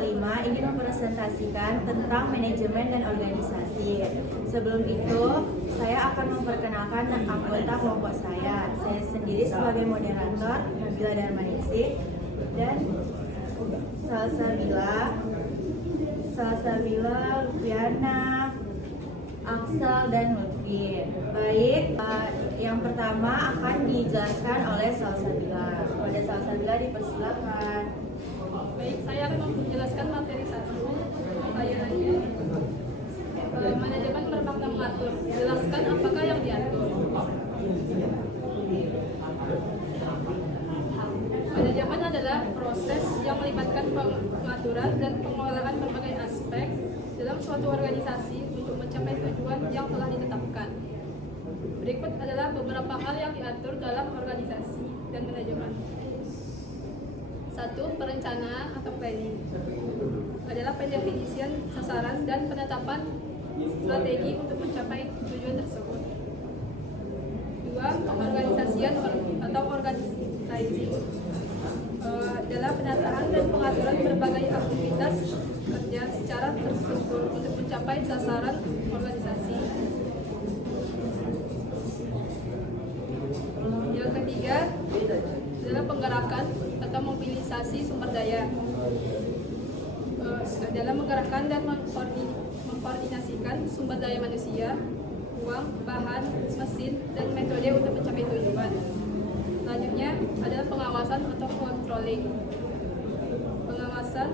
kelima ingin mempresentasikan tentang manajemen dan organisasi. Sebelum itu, saya akan memperkenalkan anggota kelompok saya. Saya sendiri sebagai moderator, Nabila Darmaningsih, dan Salsabila, Lupiana, Aksal, dan Lutfi. Baik, yang pertama akan dijelaskan oleh Salsabila. Pada Salsabila dipersilakan. Baik, saya akan menjelaskan materi 1. Pertanyaannya, manajemen bermakna mengatur. Jelaskan apakah yang diatur. Manajemen adalah proses yang melibatkan pengaturan dan pengelolaan berbagai aspek dalam suatu organisasi untuk mencapai tujuan yang telah ditetapkan. Berikut adalah beberapa hal yang diatur dalam organisasi dan manajemen. 1. Perencanaan atau planning adalah pendefinisian sasaran dan penetapan strategi untuk mencapai tujuan tersebut. 2. Pengorganisasian atau organisasi adalah penataan dan pengaturan berbagai aktivitas kerja secara terstruktur untuk mencapai sasaran organisasi. Yang ketiga adalah penggerakan atau mobilisasi sumber daya, adalah menggerakkan dan mengkoordinasikan sumber daya manusia, uang, bahan, mesin, dan metode untuk mencapai tujuan. Selanjutnya adalah pengawasan atau controlling, pengawasan,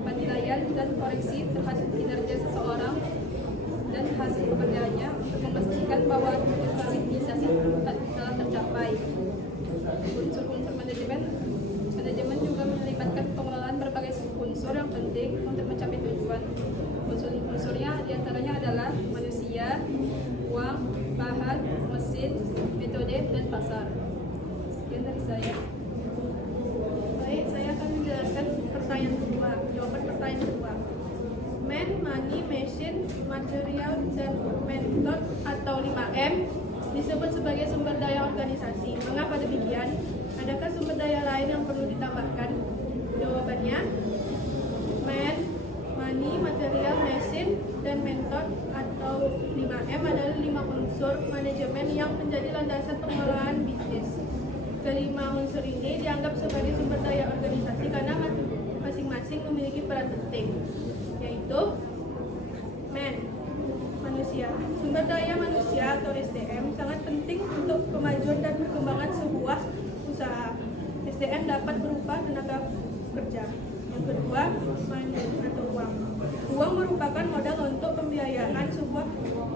penilaian, dan koreksi terhadap kinerja seseorang dan hasil pekerjaannya untuk memastikan bahwa organisasi telah tercapai. Unsur-unsur manajemen juga melibatkan pengelolaan berbagai unsur yang penting untuk mencapai tujuan. Unsur-unsurnya diantaranya adalah manusia, uang, bahan, mesin, metode, dan pasar. Sekian dari saya. Baik, saya akan menjelaskan pertanyaan kedua. Jawaban pertanyaan kedua. Man, money, machine, material, dan method atau 5M disebut sebagai sumber daya organisasi. Mengapa demikian? Adakah sumber daya lain yang perlu ditambahkan? Jawabannya, man, money, material, machine, dan method atau 5M adalah 5 unsur manajemen yang menjadi landasan pengelolaan bisnis. Kelima unsur ini dianggap sebagai sumber daya organisasi karena masing-masing memiliki peran penting, yaitu man, manusia. Sumber daya manusia atau SDM sangat penting untuk kemajuan dan perkembangan sebuah usaha. SDM dapat berupa tenaga kerja. Yang kedua, money atau uang. Uang merupakan modal untuk pembiayaan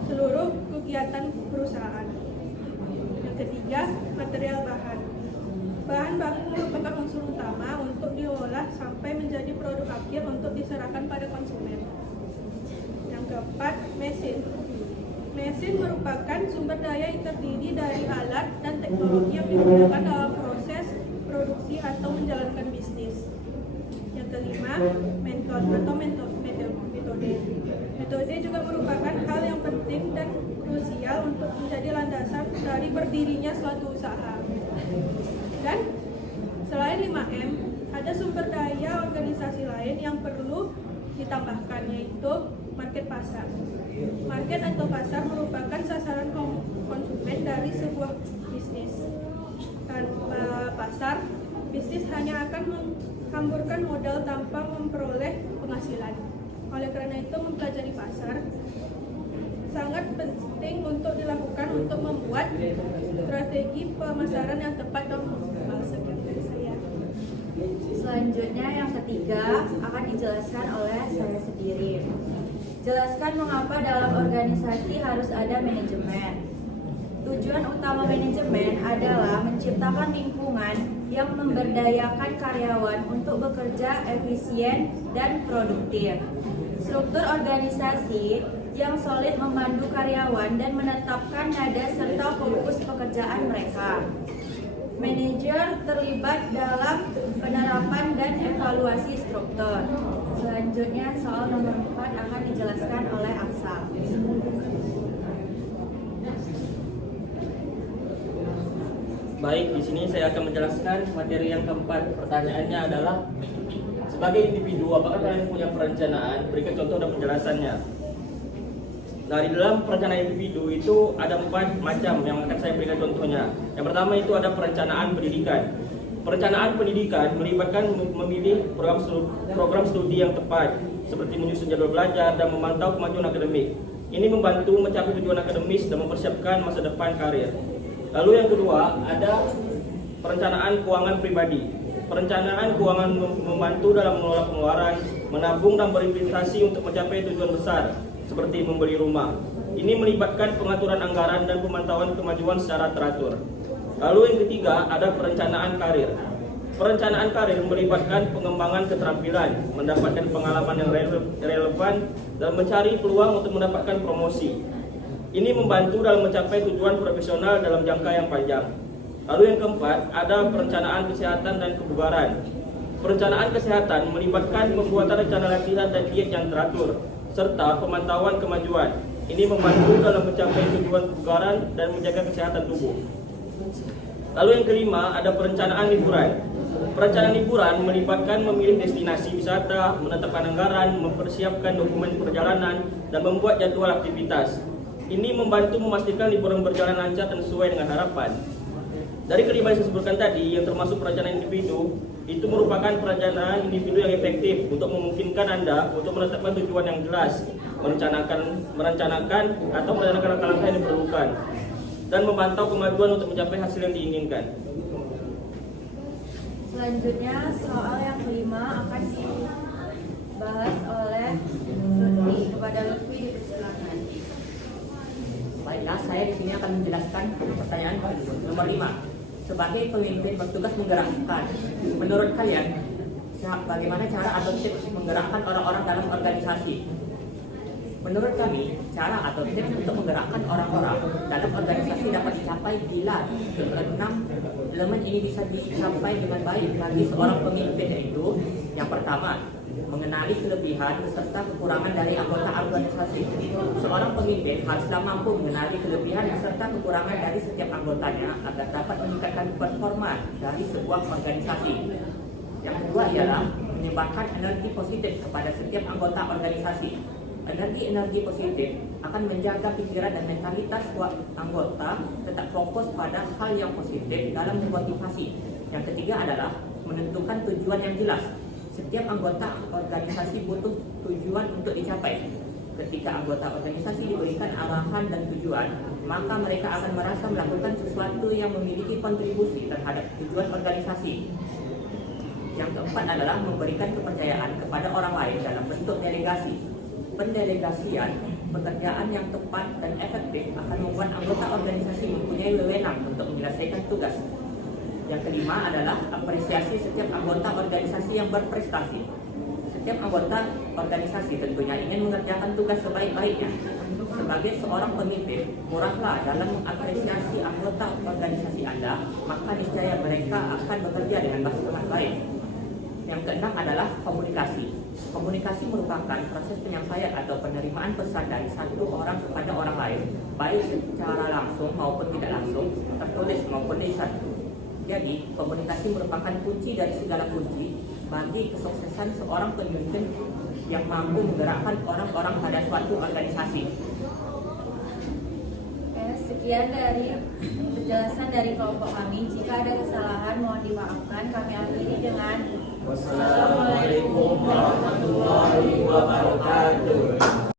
seluruh kegiatan perusahaan. Yang ketiga, material bahan. Bahan baku merupakan unsur utama untuk diolah sampai menjadi produk akhir untuk diserahkan pada konsumen. Yang keempat, mesin. Mesin merupakan sumber daya yang terdiri dari alat dan teknologi yang digunakan dalam proses produksi atau menjalankan bisnis. Yang kelima, metode. Metode juga merupakan hal yang penting dan krusial untuk menjadi landasan dari berdirinya suatu usaha. Dan selain 5M, ada sumber daya organisasi lain yang perlu ditambahkan, yaitu market pasar. Market atau pasar merupakan sasaran konsumen dari sebuah bisnis. Tanpa pasar, bisnis hanya akan menghamburkan modal tanpa memperoleh penghasilan. Oleh karena itu, mempelajari pasar sangat penting untuk dilakukan untuk membuat strategi pemasaran yang tepat dan optimal. Sekian dari saya. Selanjutnya yang ketiga akan dijelaskan oleh saya sendiri. Jelaskan mengapa dalam organisasi harus ada manajemen. Tujuan utama manajemen adalah menciptakan lingkungan yang memberdayakan karyawan untuk bekerja efisien dan produktif. Struktur organisasi yang solid memandu karyawan dan menetapkan nada serta fokus pekerjaan mereka. Manajer terlibat dalam penerapan dan evaluasi struktur. Selanjutnya soal nomor 4 akan dijelaskan oleh Aksal. Baik, di sini saya akan menjelaskan materi yang keempat. Pertanyaannya adalah Sebagai individu, apakah kalian punya perencanaan? Berikan contoh dan penjelasannya. Nah, di dalam perencanaan individu itu ada 4 macam yang akan saya berikan contohnya. Yang pertama itu ada perencanaan pendidikan. Perencanaan pendidikan melibatkan memilih program studi yang tepat, seperti menyusun jadwal belajar dan memantau kemajuan akademik. Ini membantu mencapai tujuan akademis dan mempersiapkan masa depan karir. Lalu yang kedua, ada perencanaan keuangan pribadi. Perencanaan keuangan membantu dalam mengelola pengeluaran, menabung dan berinvestasi untuk mencapai tujuan besar, seperti membeli rumah. Ini melibatkan pengaturan anggaran dan pemantauan kemajuan secara teratur. Lalu yang ketiga, ada perencanaan karir. Perencanaan karir melibatkan pengembangan keterampilan, mendapatkan pengalaman yang relevan, dan mencari peluang untuk mendapatkan promosi. Ini membantu dalam mencapai tujuan profesional dalam jangka yang panjang. Lalu yang keempat, ada perencanaan kesehatan dan kebugaran. Perencanaan kesehatan melibatkan pembuatan rencana latihan dan diet yang teratur, serta pemantauan kemajuan. Ini membantu dalam mencapai tujuan kebugaran dan menjaga kesehatan tubuh. Lalu yang kelima, ada perencanaan liburan. Perencanaan liburan melibatkan memilih destinasi wisata, menetapkan anggaran, mempersiapkan dokumen perjalanan, dan membuat jadwal aktivitas. Ini membantu memastikan liburan berjalan lancar dan sesuai dengan harapan. Dari kelima yang saya sebutkan tadi, yang termasuk perencanaan individu, itu merupakan perencanaan individu yang efektif untuk memungkinkan Anda untuk menetapkan tujuan yang jelas, merencanakan atau merencanakan langkah-langkah yang diperlukan, dan memantau kemajuan untuk mencapai hasil yang diinginkan. Selanjutnya, soal yang kelima akan dibahas oleh Lutfi. Kepada Lutfi dipersilakan. Baiklah, saya di sini akan menjelaskan pertanyaan nomor 5. Sebagai pemimpin bertugas menggerakkan, menurut kalian bagaimana cara adoptif menggerakkan orang-orang dalam organisasi? Menurut kami, cara adoptif untuk menggerakkan orang-orang dalam organisasi dapat dicapai bila 6 elemen ini bisa dicapai dengan baik bagi seorang pemimpin, yaitu yang pertama, mengenali kelebihan serta kekurangan dari anggota organisasi. Seorang pemimpin haruslah mampu mengenali kelebihan serta kekurangan dari setiap anggotanya agar dapat meningkatkan performa dari sebuah organisasi. Yang kedua ialah menyebarkan energi positif kepada setiap anggota organisasi. Energi positif akan menjaga pikiran dan mentalitas anggota tetap fokus pada hal yang positif dalam memotivasi. Yang ketiga adalah menentukan tujuan yang jelas. Setiap anggota organisasi butuh tujuan untuk dicapai. Ketika anggota organisasi diberikan arahan dan tujuan, maka mereka akan merasa melakukan sesuatu yang memiliki kontribusi terhadap tujuan organisasi. Yang keempat adalah memberikan kepercayaan kepada orang lain dalam bentuk delegasi. Pendelegasian pekerjaan yang tepat dan efektif akan membuat anggota organisasi mempunyai wewenang untuk menyelesaikan tugas. Yang kelima adalah apresiasi setiap anggota organisasi yang berprestasi. Setiap anggota organisasi tentunya ingin mengerjakan tugas sebaik-baiknya. Sebagai seorang pemimpin, murahlah dalam mengapresiasi anggota organisasi Anda, maka niscaya mereka akan bekerja dengan sangat baik. Yang keenam adalah komunikasi. Komunikasi merupakan proses penyampaian atau penerimaan pesan dari satu orang kepada orang lain, baik secara langsung maupun tidak langsung, tertulis maupun lisan. Jadi, komunikasi merupakan kunci dari segala kunci bagi kesuksesan seorang pemimpin yang mampu menggerakkan orang-orang pada suatu organisasi. Sekian dari penjelasan dari kelompok kami. Jika ada kesalahan, mohon dimaafkan. Kami akhiri dengan wassalamualaikum